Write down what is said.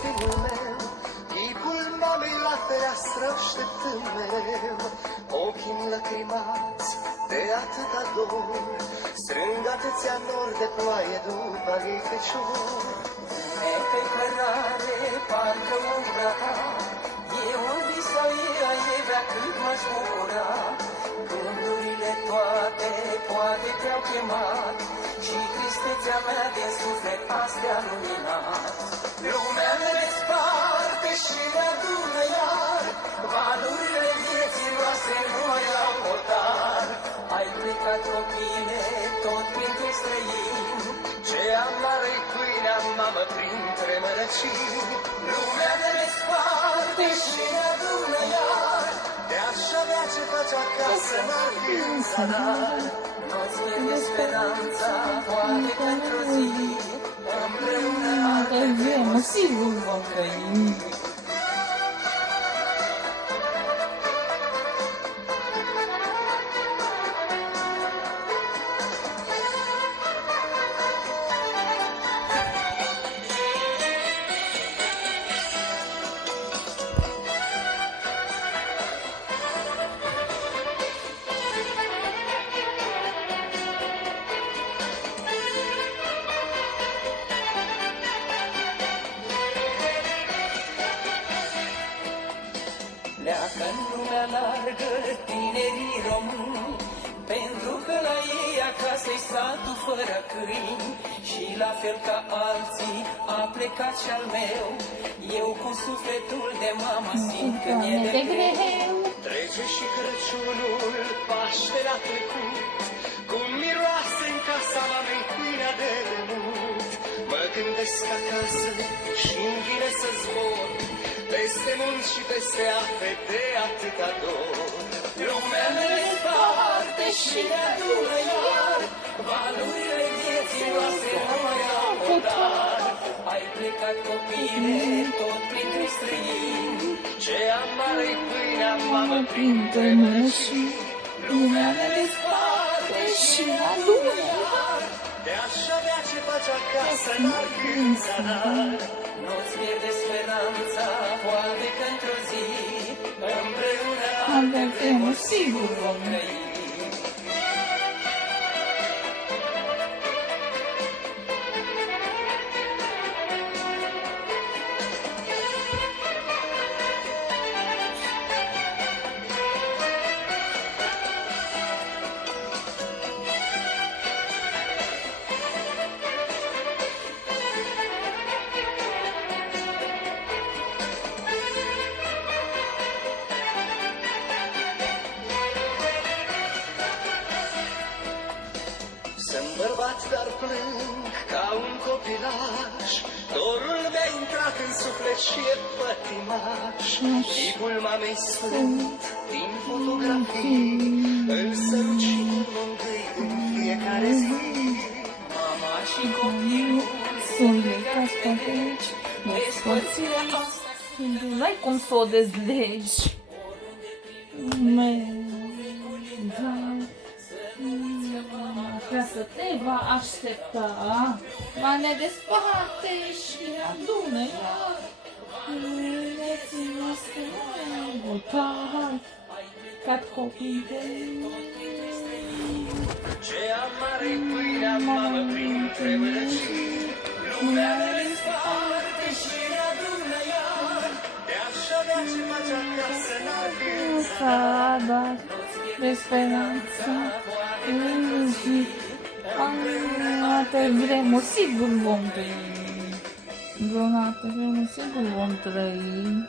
destinul meu, chipul mamei la fereastră așteptând mereu. Ochii înlăcrimați de atâta dor, strâng atâția nori de ploaie după ei fecior. Pe cărare, parcă umbra ta, e un vis sau e aievea cât m-aș bucura. Gândurile toate poate te-au chemat și tristețea mea din suflet astea luminat. Lumea ne desparte și ne adună iar, valurile vieții noastre nu mai au portar. Ai plecat copile tot printre străini, Ce amară-i pâinea, mamă, printre mărăcini. lumea ne desparte și ne adună iar. De-aș avea ce faci acasă, n-ar fi un zadar. Nu-ți pierde speranța, poate că într-o zi împreună Avem, sigur vom trăi. Pleacă în lumea largă tinerii români, pentru că la ei acasă-i satul fără câini. Și la fel ca alții a plecat și-al meu, eu cu sufletul de mamă simt că mi-e de greu. Trece și Crăciunul, Paștele a trecut, cum miroase în casa mamei pâinea de demult. Mă gândesc acasă și-mi vine să zbor, peste munți și peste ape de atâta dor. Lumea ne desparte și ne adună iar, valurile vieții noastre nu mai au hotar. Ai plecat copile tot printre străini, Ce amară-i pâinea, mamă, Printre mărășini, lumea ne desparte și ne adună iar. De-aș avea ce faci acasă, n-ar fi un zadar. nu-ți pierde speranța, poate că într-o zi împreună Avem, sigur vom trăi. trăi. Sunt bărbat, dar plâng ca un copilaș. Dorul mi-a intrat în suflet și e pătimaș. Chipul mamei sfânt din fotografii, îl sărut și îl mângâi în fiecare zi. Mama și copilul Sunt legați pe aici, despărțirea asta, n-ai cum să o dezlegi. Acasă te va aștepta, va ne desparte și ne adună iar. Vieții noastre mai votar, cat copii de Ce amară-i pâinea, mamă, printre mărăcini. lumea ne desparte și ne adună iar. De-aș avea ce faci acasă, n-ar fi un zadar de speranță în zi. Alte vremuri sigur vom trăi. Vreodată vremuri sigur vom trăi.